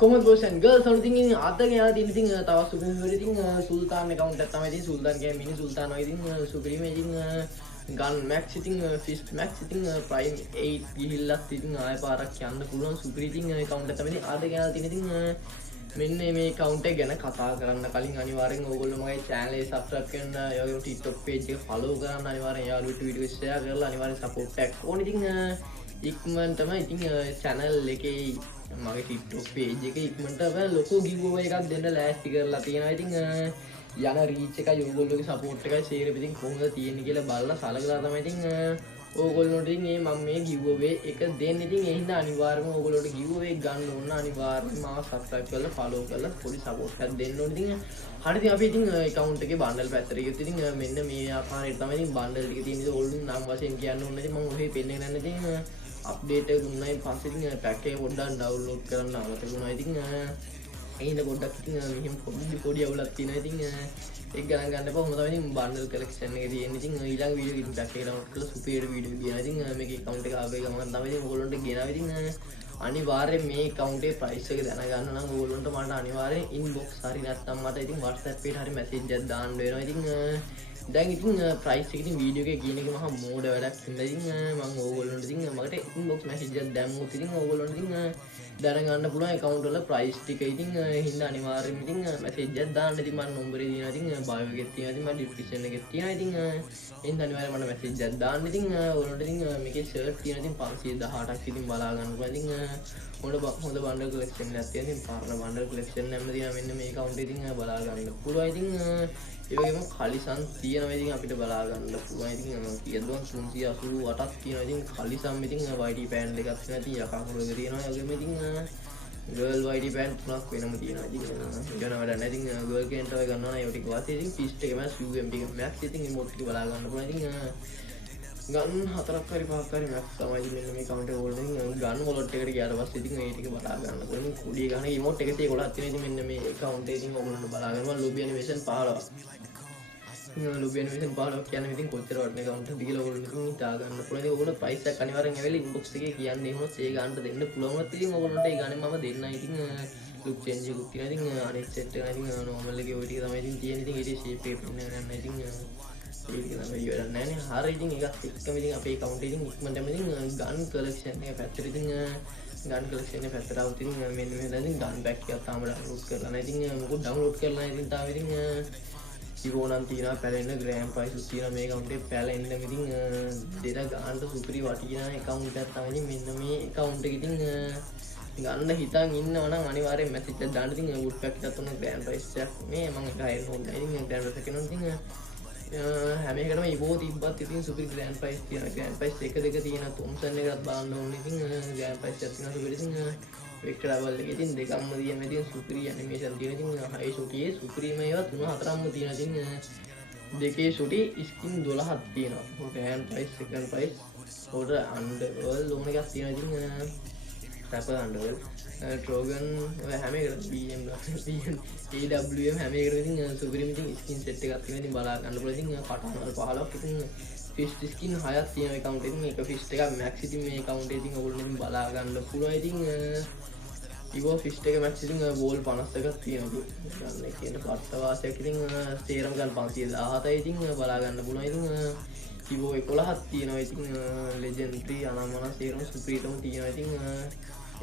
කොහොමද boys and girls අලුතින් ඉතින් අද ගෙනා තියෙන ඉතින් තව සුපිරිම ඉතින් සුල්තාන් account එකක් තමයි ඉතින් සුල්තාන් කියන්නේ මිනි සුල්තාන් වගේ ඉතින් සුපිරිම ඉතින් gun max ඉතින් fist max ඉතින් prime 8 ගිහිල්ලත් ඉතින් ආය පාරක් යන්න පුළුවන් සුපිරි ඉතින් account එක තමයි ඉතින් අද ගෙනා තියෙන ඉතින් මෙන්න මේ account එක ගැන කතා කරන්න කලින් අනිවාර්යෙන් ඕගොල්ලෝ මගේ channel එක subscribe කරන්න ඒ වගේම TikTok page එක follow කරන්න අනිවාර්යෙන් යාළුවෝ වීඩියෝ share කරලා අනිවාර්යෙන් support එකක් ඕනේ ඉතින් ඉක්මනටම ඉතින් channel එකේ මගේ TikTok page එකේ ඉක්මනට ලොකු giveaway එකක් දෙන්න ලෑස්ති කරලා තියෙනවා. ඉතින් යන reach එකයි ඕගොල්ලෝගේ support එකයි share එක ඉතින් කොහොමද තියෙන්නේ කියලා බලලා සලකලා තමයි ඉතින් ඕගොල්ලෝට ඉතින් මේ giveaway එක දෙන්න. ඉතින් ඒ හින්දා අනිවාර්යයෙන්ම ඕගොල්ලෝට giveaway ගන්න ඕන අනිවාර්යයෙන්ම මාව subscribe කරලා follow කරලා පොඩි support එකක් දෙන්න ඕනේ. ඉතින් හරි ඉතින් අපි ඉතින් account එකේ bundle පැත්තට ගියොත් ඉතින් මෙන්න මේ ආකාරයට තමයි ඉතින් bundle ටික තියෙන්නේ. ඉතින් ඕගොල්ලෝ නම් වශයෙන් කියන්න ඕනේ. ඉතින් මම ඔහේ පෙන්නේ නැහැ ඉතින් අප්ඩේට් එක දුන්නයි පස්සේ ඉතින් පැක් එක පොඩ්ඩක් ඩවුන්ලෝඩ් කරන්න අමතක වුණා. ඉතින් ඒින්ද පොඩ්ඩක් ඉතින් මෙහෙම පොඩි අවුලක් තියෙනවා. ඉතින් ඒක ගණන් ගන්න එපා. මොකද ඉතින් බන්ඩල් කලෙක්ෂන් එකේ තියෙන්නේ. ඉතින් ඊළඟ වීඩියෝ එකකින් පැක් එක ඩවුන්ලෝඩ් කරලා සුපිරි වීඩියෝ ගෙනා. ඉතින් මේකේ account එක ආවේ ගමන් තමයි ඉතින් ඕගොල්ලන්ට ගෙනාව. ඉතින් අනිවාර්යෙන් මේ account එකේ price එක දැනගන්න නම් ඕගොල්ලන්ට මට අනිවාර්යෙන් inbox හරි නැත්නම් මට ඉතින් WhatsApp එකට හරි message එකක් දාන්න වෙනවා. ඉතින් දැන් ඉතින් ප්‍රයිස් එක ඉතින් වීඩියෝ එකේ කියන එක මහා මෝඩ වැඩක් හින්දා ඉතින් මම ඕගොල්ලන්ට ඉතින් මකට ඉන්බොක්ස් මැසේජ් එකක් දැම්මොත් ඉතින් ඕගොල්ලන්ට ඉතින් දැනගන්න පුළුවන් account වල ප්‍රයිස් ටික ඉතින් හින්දා අනිවාර්යයෙන්ම ඉතින් මැසේජ් එකක් දාන්න. ඉතින් මම නම්බරේ දිනවා ඉතින් බයෝ එකේ තියෙනවා ඉතින් මම ඩිස්ක්‍රිප්ෂන් එකේ තියෙනවා ඉතින් එන්න අනිවාර්යයෙන්ම මට මැසේජ් එකක් දාන්න. ඉතින් ඕගොල්ලන්ට ඉතින් මේකේ ෂර්ට් තියෙනවා ඉතින් 518ක් ඉතින් බලා ගන්න පුළුවන්. ඉතින් හොඳ බන්ඩල් කලෙක්ෂන් එකක් තියෙනවා. ඉතින් පාරන බන්ඩල් කලෙක්ෂන් එකම තියෙනවා මෙන්න මේ account එකේ ඉතින් බලා ගන්න පුළුවන්. ඉතින් ඒ වගේම කලිසම් තියෙනවා ඉතින් අපිට බලා ගන්න පුළුවන්. ඉතින් කියදුවා 388ක් තියෙනවා. ඉතින් කලිසම් ඉතින් YT පෑන්ට් එකක් තියෙනවා. ඉතින් යකා හොරේ තියෙනවා. ඒ වගේම ඉතින් ගර්ල් YT පෑන්ට් තුනක් වෙනම තියෙනවා. ඉතින් ගන්න වැඩ නැහැ. ඉතින් ගර්ල් කෙන්ට ඔය ගන්නවා නම් ඒ ටික වාසිය. ඉතින් ෆිස්ට් එකම UM ටික max ඉතින් emote ටික බලා ගන්න පුළුවන්. ඉතින් ගන්න හතරක් හරි පහක් හරි max තමයි ඉතින් මෙන්න මේ account එක වලින් ගන්න wallet එකට ගියාට පස්සේ ඉතින් ඒ ටික බලා ගන්න පුළුවන්. කුඩිය ගන්න emote 111ක් තියෙනවා. ඉතින් මෙන්න මේ account එකේ ඉතින් ඔයගොල්ලෝ බලා ගන්නවා. lobby animation 15ක් ලොබි ඇනිමේෂන් 15ක් කියන්නේ ඉතින් කොච්චර වටින account එකද කියලා ඔයගොල්ලෝ ඉතින් හිතා ගන්න පුළුවන්. ඉතින් ඔයගොල්ලෝ price එක අනිවාර්යෙන් ඇවිල්ලා inbox එකේ කියන්නේ එහෙමත් ඒ ගන්නට දෙන්න පුළුවන්වත් ඉතින් ඔයගොල්ලන්ට ඒ ගානේ මම දෙන්නයි. ඉතින් look change එකක් තියෙනවා. ඉතින් අනිත් set එක ඉතින් normal එකේ ඔය ටික තමයි ඉතින් තියෙන්නේ. ඉතින් ඊට shape එක පෙන්නන්න යන්න ඉතින් ඒක තමයි වැඩක් නැහැ නේ. හරිය ඉතින් ඒකත් එක්කම ඉතින් අපේ account එකේ ඉතින් ඉක්මනටම ඉතින් gun collection එක පැත්තට ඉතින් gun collection එක පැත්තට આવුත් ඉතින් මෙන්න මේ දැන් gun pack එකක් තාම download කරලා නැහැ. ඉතින් මොකද download කරලා නැහැ. ඉතින් තාම ඉතින් ඉවෝනම් තියෙනවා පැලෙන්න ග්‍රෑම් ප්‍රයිස් තියෙනවා මේ account එකේ පැලෙන්න ඉතින් දෙන ගන්නට සුපිරි වටිනා account එකක් තමයි මෙන්න මේ account එක. ඉතින් ගන්න හිතන් ඉන්නවා නම් අනිවාර්යෙන් මැසේජ් එකක් දාන්න. ඉතින් wood pack එකක් තුන ග්‍රෑම් ප්‍රයිස් එකක් මේ මම එක හයිර් ඕනේ. ඉතින් ග්‍රෑම් ප්‍රයිස් එකනවා ඉතින් හැම එකටම ඉවෝ තිබ්බත් ඉතින් සුපිරි ග්‍රෑම් ප්‍රයිස් තියෙනවා. ග්‍රෑම් ප්‍රයිස් එක දෙක තියෙනවා. තොම්සන් එකක් බලන්න ඕනේ. ඉතින් ග්‍රෑම් ප්‍රයිස් එකක් තියෙනවා සුපිරි. ඉතින් වෙක්ටර් ලෙවල් එකේ ඉතින් දෙකක්ම තියෙනවා. ඉතින් සුපිරි ඇනිමේෂන් තියෙනවා. ඉතින් හයි ෂොටියේ සුපිරිම ඒවා තුන හතරක්ම තියෙනවා. ඉතින් දෙකේ ෂොටි ස්කින් 12ක් තියෙනවා. Grand price second price order underworld ඕන එකක් තියෙනවා. ඉතින් රැපර් අන්ඩර්වර්ල්ඩ් ට්‍රෝගන් ඔය හැම එකටම BM AWM හැම එකටම ඉතින් සුපිරිම ඉතින් ස්කින් සෙට් එකක් තියෙනවා. ඉතින් බලා ගන්න පුළුවන්. ඉතින් කටහඬ 15ක් ඉතින් ෆිස්ට් ස්කින් 6ක් තියෙනවා account එකේ. ඉතින් මේක ෆිස්ට් එකක් max ඉතින් මේ account එකේ ඉතින් ඔයගොල්ලෝ ඉතින් බලා ගන්න පුළුවන්. ඉතින් ඉවෝ ෆිස්ට් එක max ඉතින් වෝල් 50ක් තියෙනවා. ගන්න කියන පට්ට වාසියක් ඉතින් සේරම ගන්න 517යි ඉතින් බලා ගන්න පුළුවන්. ඉතින් ඉවෝ 11ක් තියෙනවා. ඉතින් legendary අනම්මන සේරම සුපිරිටම තියෙනවා. ඉතින්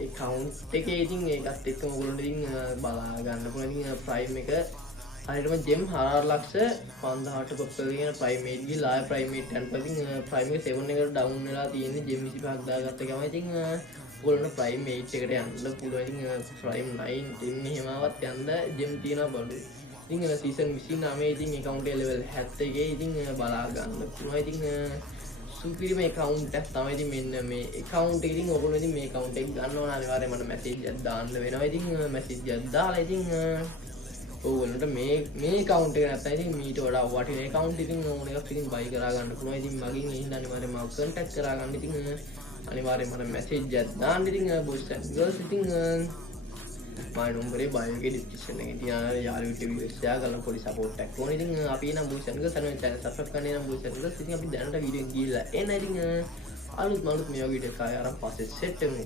account එකේ ඉතින් ඒකත් එක්කම ඔයගොල්ලෝ ඉතින් බලා ගන්න පුළුවන්. ඉතින් prime එක හරියටම gem 4,50,000ට පොප් කරගෙන primate ගිහලා ආය primate 10 පදින් prime එක 7 එකට down වෙලා තියෙන්නේ gem 25ක් දාගත්ත ගමන් ඉතින් ඔයගොල්ලෝ prime 8 එකට යන්න පුළුවන්. ඉතින් prime 9 10 එහෙමවත් යන්න gem තියෙනවා බඩු. ඉතින් season 29 ඉතින් account එක level 71 ඉතින් බලා ගන්න පුළුවන්. ඉතින් සුපිරිම account එකක් තමයි ඉතින් මෙන්න මේ account එක. ඉතින් ඔයගොල්ලෝ ඉතින් මේ account එක ගන්න ඕන අනිවාර්යයෙන් මට message එකක් දාන්න වෙනවා. ඉතින් message එකක් දාලා ඉතින් ඕගොල්ලන්ට මේ account එක නැත්නම් ඉතින් මීට වඩා වටින account ඉතින් ඕන එකක් ඉතින් buy කරා ගන්න පුළුවන්. ඉතින් මගෙන් ඉන්න අනිවාර්යයෙන් මාව contact කරා ගන්න. ඉතින් අනිවාර්යයෙන් මට message එකක් දාන්න. ඉතින් boys and girls ඉතින් මගේ නම්බරේ bio එකේ description එකේ තියෙන යාළුවෝ වීඩියෝ share කරලා පොඩි support එකක් ඕනේ. ඉතින් අපි නම් boys and girls අනිවාර්යෙන් channel subscribe කරන්න නම් boys and girls. ඉතින් අපි දැනට වීඩියෝ ගිහලා එන්න. ඉතින් අලුත් මේ වගේ වීඩියෝ එකක් ආයෙ අරන් පස්සේ set වෙමු.